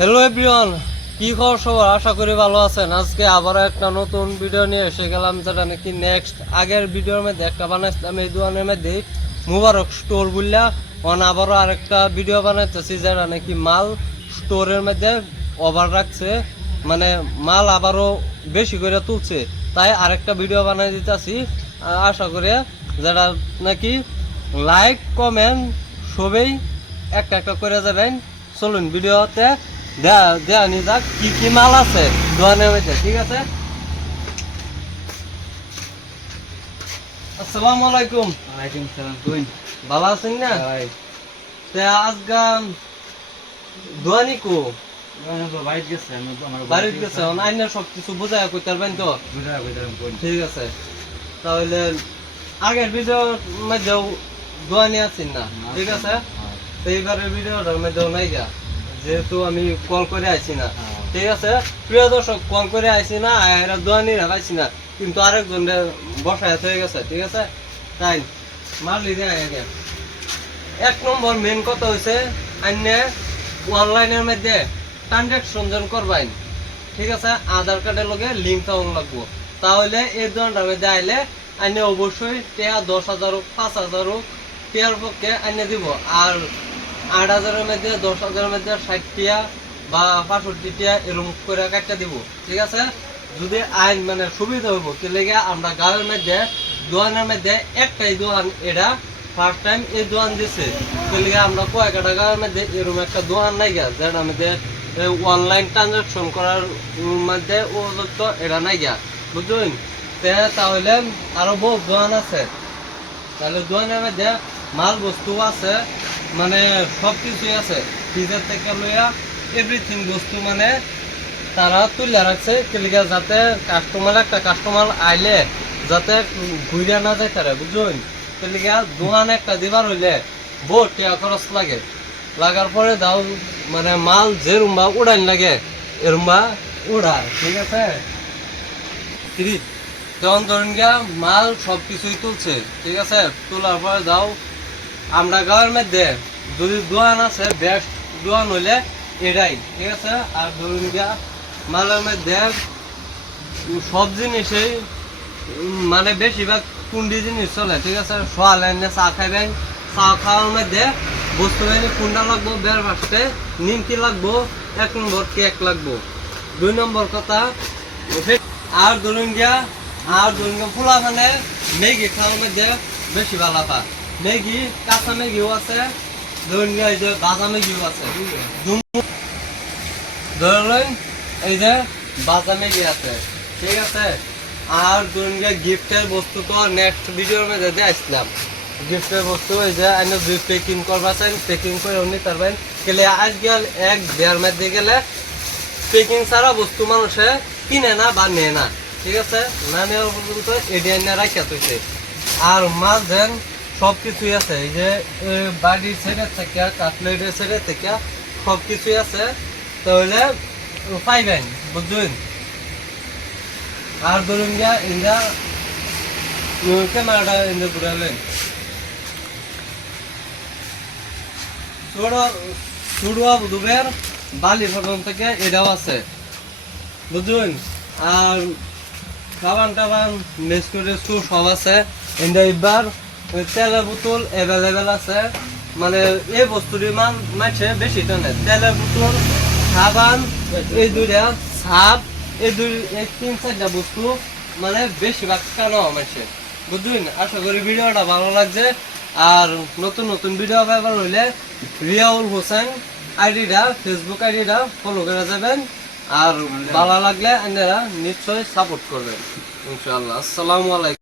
Hello everyone, কি খবর সবার? আশা করি ভালো আছেন। আজকে আবার একটা নতুন ভিডিও নিয়ে এসে গেলাম, যেটা নাকি নেক্সট আগের ভিডিওর মধ্যে একটা বানাইছিলাম এই দোকানের মধ্যে মুবারক স্টোর বললা আবারও আরেকটা ভিডিও বানাইতেছি, যেটা নাকি মাল স্টোরের মধ্যে ওভার রাখছে, মানে মাল আবারও বেশি করে তুলছে, তাই আরেকটা ভিডিও বানাই দিতেছি। আশা করি যেটা নাকি লাইক কমেন্ট সবই একটা একটা করে যাবেন। চলুন ভিডিওতে দেয়া নি যাক কি কি মাল আছে দোকানের মধ্যে, ঠিক আছে? আসসালামু আলাইকুম। ওয়ালাইকুম সালাম। কই ভালো আছেন না? ভাই তে আজকে দোয়ানি কো ওখানে তো বাইরে গেছে, আমি তো আমার বাড়িতে গেছে, আইনা সব কিছু বোঝায় কইতে পারবেন তো? বুঝা কইতাম কোন ঠিক আছে, তাহলে আগের ভিডিওর মধ্যেও দোয়ানি আছেন না, ঠিক আছে? তো এইবারের ভিডিওটার মধ্যেও নাই গা, যেহেতু আমি কল করে আইছি না, ঠিক আছে? প্রিয় দর্শক, কল করে আইছি না, এরা দোয়ানি রাখাইছি না, কিন্তু আরেকজন বসায় হয়ে গেছে, ঠিক আছে? তাই মারলি দেয় আগে। এক নম্বর মেন কথা হয়েছে, আইনে অনলাইনের মধ্যে ট্রানজাকশন জন করবেন, ঠিক আছে? আধার কার্ডের লগে লিঙ্ক থাকুন লাগবো, তাহলে এই দোকানটার মধ্যে আইলে আইনে অবশ্যই টেয়া 10,000 হোক 5,000 হোক টেয়ার পক্ষে আইনে দিব। আর 8,000-এর মধ্যে 10,000-এর মধ্যে 60 টিয়া বা 65 টিয়া এরকম করে কাটটা দিব, ঠিক আছে? যদি আইন মানে সুবিধা হইব, কি লেগে আমরা গাঁয়ের মধ্যে দোকানের মধ্যে একটাই দোকান, এটা ফার্স্ট টাইম এই দোকান দিছে, কি লেগে আমরা কয়েকটা গাঁয়ের মধ্যে এরকম একটা দোকান নাই গা, যেটার মধ্যে অনলাইন ট্রানজাকশন করার মধ্যে উপযুক্ত এটা নাই গা, বুঝলেন? তাহলে আরো বহু দোকান আছে, তাহলে দোকানের মধ্যে মাল বস্তু আছে, মানে সব কিছুই আছে, ফ্রিজের থেকে লইয়া এভরিথিং বস্তু মানে তারা তুলে রাখছে, কেলিগা যাতে একটা কাস্টমার আইলে যাতে ঘুরে না যায় তারা, বুঝলেন? কেলিগা দোকান একটা দিবার হইলে বহুত টাকা খরচ লাগে, লাগার পরে দাও মানে মাল যে রুম্বা উড়াইন লাগে এরুম্বা উড়ায়, ঠিক আছে? যেমন ধরেন গিয়া মাল সব কিছুই তুলছে, ঠিক আছে? তোলার পরে দাও আমরা গাঁয়ের মধ্যে যদি দোকান আছে, বেস্ট দোকান হইলে এটাই, ঠিক আছে? আর ধরুন গিয়া মালের মধ্যে সব জিনিসেই মানে বেশিরভাগ কুন্ডি জিনিস চলে, ঠিক আছে? সোয়াল এনে চা খাইবেন, চা খাওয়ার মধ্যে বস্তু এনে কুন্ডা লাগবো, বের ফার্স্টে নিমকি লাগবো, 1 নম্বর কেক লাগবো, 2 নম্বর কথা। আর ধরুন গিয়া ফুলা মানে ম্যাগি খাওয়ার মধ্যে বেশি ভালো পা, ম্যাগি কাঁচা ম্যাগিও আছে, ধরুন গিয়া এই যে ভাজা ম্যাগিও আছে, ধরলেন এই যে ভাজা ম্যাগি আছে, ঠিক আছে? আর ধরুন গিয়া গিফটের বস্তু তো নেক্সট ভিডিওর মধ্যে দিয়ে আসলাম, গিফটের বস্তু এই যে আইনে দুই প্যাকিং করবাছেন, প্যাকিং করে নিতে পারবেন, গেলে আজকাল এক দেড় মধ্যে গেলে প্যাকিং ছাড়া বস্তু মানুষে কিনে না বা নেয় না, ঠিক আছে? না নেওয়ার পর্যন্ত এডিয়া নিয়ে রাখিয়া তুইছে। আর মাছ দেন সব কিছুই আছে, এই যে বাড়ির সাইডের থেকে কাটলেটের সাইডের থেকে সব কিছুই আছে, তাহলে পাইবেন, বুঝলেন? আর ধরুন গিয়া ইন্দা ক্যামেরাটা ইন্দা ঘুরাবেন, চুড়ুয়া দুবের বালি ফটন থেকে এটাও আছে, বুঝলেন? আর খাবান টাবান মেসকো সব আছে। এবার তেলের বোতল অ্যাভেলেবেল আছে, মানে এই বস্তুটি মাছে বেশি টানে, তেলের বোতল, সাবান, এই দুইটা সাপ, এই 3-4টা বস্তু মানে বেশিরভাগ কেন মাছে, বুঝলেন? আশা করি ভিডিওটা ভালো লাগছে। আর নতুন নতুন ভিডিও ব্যবহার হইলে রিয়াউল হোসেন আইডিটা, ফেসবুক আইডিটা ফলো করে যাবেন, আর ভালো লাগলে আপনারা নিশ্চয়ই সাপোর্ট করবেন, ইনশাআল্লাহ। আসসালামু আলাইকুম।